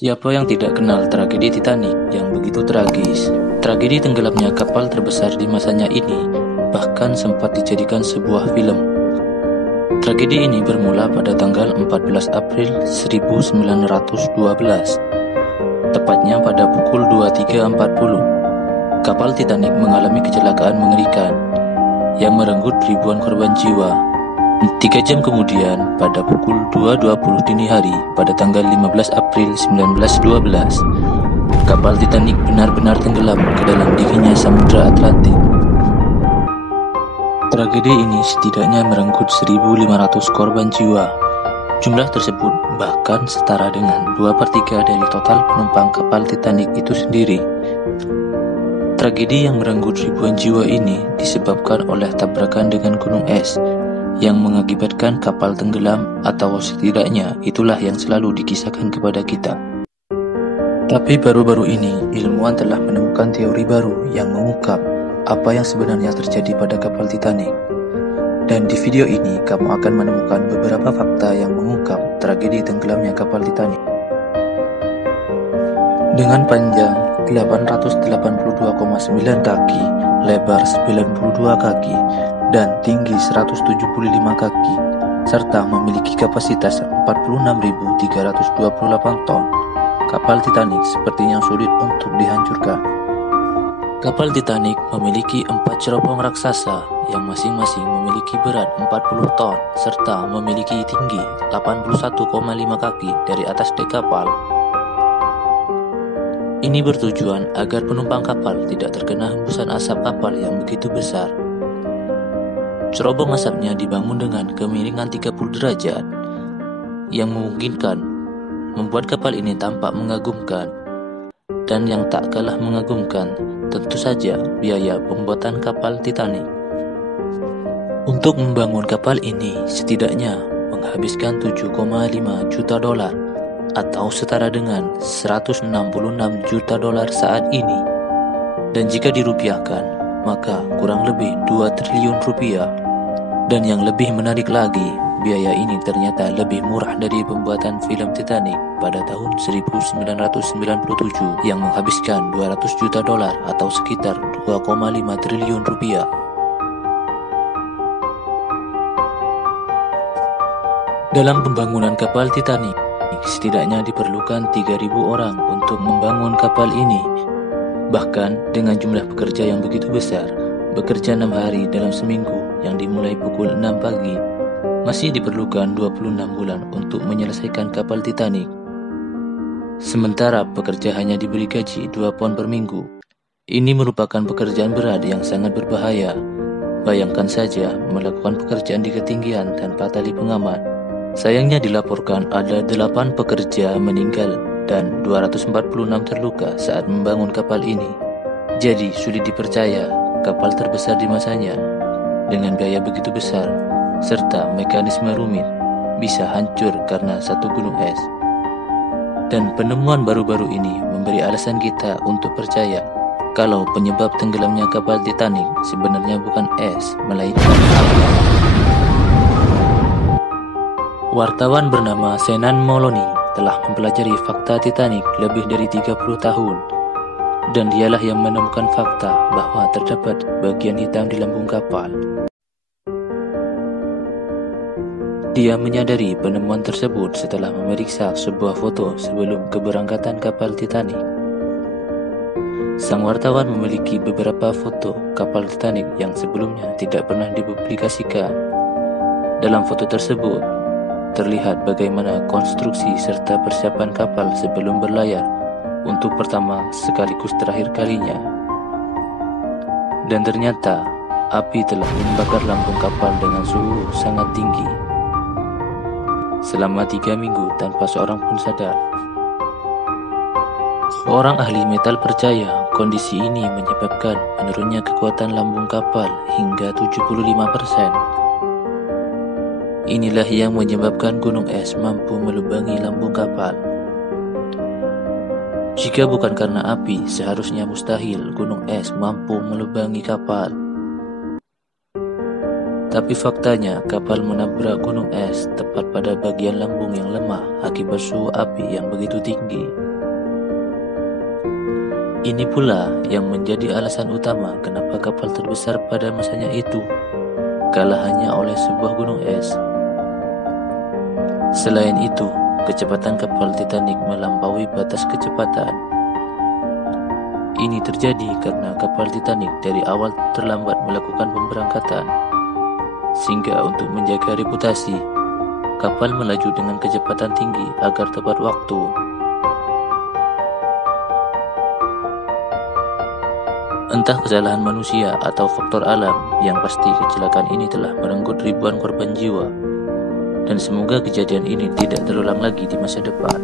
Siapa yang tidak kenal tragedi Titanic yang begitu tragis? Tragedi tenggelamnya kapal terbesar di masanya ini bahkan sempat dijadikan sebuah film. Tragedi ini bermula pada tanggal 14 April 1912, tepatnya pada pukul 23.40. Kapal Titanic mengalami kecelakaan mengerikan yang merenggut ribuan korban jiwa. 3 jam kemudian, pada pukul 2.20 dini hari pada tanggal 15 April 1912, kapal Titanic benar-benar tenggelam ke dalam dinginnya Samudra Atlantik. Tragedi ini setidaknya merenggut 1.500 korban jiwa. Jumlah tersebut bahkan setara dengan 2/3 dari total penumpang kapal Titanic itu sendiri. Tragedi yang merenggut ribuan jiwa ini disebabkan oleh tabrakan dengan gunung es yang mengakibatkan kapal tenggelam, atau setidaknya itulah yang selalu dikisahkan kepada kita. Tapi baru-baru ini ilmuwan telah menemukan teori baru yang mengungkap apa yang sebenarnya terjadi pada kapal Titanic. Dan di video ini kamu akan menemukan beberapa fakta yang mengungkap tragedi tenggelamnya kapal Titanic. Dengan panjang 882,9 kaki, lebar 92 kaki, dan tinggi 175 kaki, serta memiliki kapasitas 46.328 ton, kapal Titanic sepertinya sulit untuk dihancurkan. Kapal Titanic memiliki 4 cerobong raksasa yang masing-masing memiliki berat 40 ton serta memiliki tinggi 81,5 kaki dari atas dek kapal. Ini bertujuan agar penumpang kapal tidak terkena hembusan asap kapal yang begitu besar. Cerobong asapnya dibangun dengan kemiringan 30 derajat yang memungkinkan membuat kapal ini tampak mengagumkan. Dan yang tak kalah mengagumkan tentu saja biaya pembuatan kapal Titanic. Untuk membangun kapal ini setidaknya menghabiskan 7,5 juta dolar atau setara dengan 166 juta dolar saat ini. Dan jika dirupiahkan maka kurang lebih 2 triliun rupiah. Dan yang lebih menarik lagi, biaya ini ternyata lebih murah dari pembuatan film Titanic pada tahun 1997 yang menghabiskan 200 juta dolar atau sekitar 2,5 triliun rupiah. Dalam pembangunan kapal Titanic, setidaknya diperlukan 3.000 orang untuk membangun kapal ini. Bahkan dengan jumlah pekerja yang begitu besar, bekerja 6 hari dalam seminggu yang dimulai pukul 6 pagi, masih diperlukan 26 bulan untuk menyelesaikan kapal Titanic. Sementara pekerja hanya diberi gaji 2 pound per minggu. Ini merupakan pekerjaan berat yang sangat berbahaya. Bayangkan saja melakukan pekerjaan di ketinggian tanpa tali pengaman. Sayangnya dilaporkan ada 8 pekerja meninggal dan 246 terluka saat membangun kapal ini. Jadi sulit dipercaya kapal terbesar di masanya dengan biaya begitu besar serta mekanisme rumit bisa hancur karena satu gunung es. Dan penemuan baru-baru ini memberi alasan kita untuk percaya kalau penyebab tenggelamnya kapal Titanic sebenarnya bukan es, melainkan api. Wartawan bernama Senan Moloney telah mempelajari fakta Titanic lebih dari 30 tahun. Dan dialah yang menemukan fakta bahwa terdapat bagian hitam di lambung kapal. Dia menyadari penemuan tersebut setelah memeriksa sebuah foto sebelum keberangkatan kapal Titanic. Sang wartawan memiliki beberapa foto kapal Titanic yang sebelumnya tidak pernah dipublikasikan. Dalam foto tersebut, terlihat bagaimana konstruksi serta persiapan kapal sebelum berlayar untuk pertama sekaligus terakhir kalinya. Dan ternyata api telah membakar lambung kapal dengan suhu sangat tinggi selama 3 minggu tanpa seorang pun sadar. Seorang ahli metal percaya kondisi ini menyebabkan menurunnya kekuatan lambung kapal hingga 75%. Inilah yang menyebabkan gunung es mampu melubangi lambung kapal. Jika bukan karena api, seharusnya mustahil gunung es mampu melubangi kapal. Tapi faktanya, kapal menabrak gunung es tepat pada bagian lambung yang lemah akibat suhu api yang begitu tinggi. Ini pula yang menjadi alasan utama kenapa kapal terbesar pada masanya itu kalah hanya oleh sebuah gunung es. Selain itu, kecepatan kapal Titanic melampaui batas kecepatan. Ini terjadi karena kapal Titanic dari awal terlambat melakukan pemberangkatan. Sehingga untuk menjaga reputasi, kapal melaju dengan kecepatan tinggi agar tepat waktu. Entah kesalahan manusia atau faktor alam, yang pasti kecelakaan ini telah merenggut ribuan korban jiwa. Dan semoga kejadian ini tidak terulang lagi di masa depan.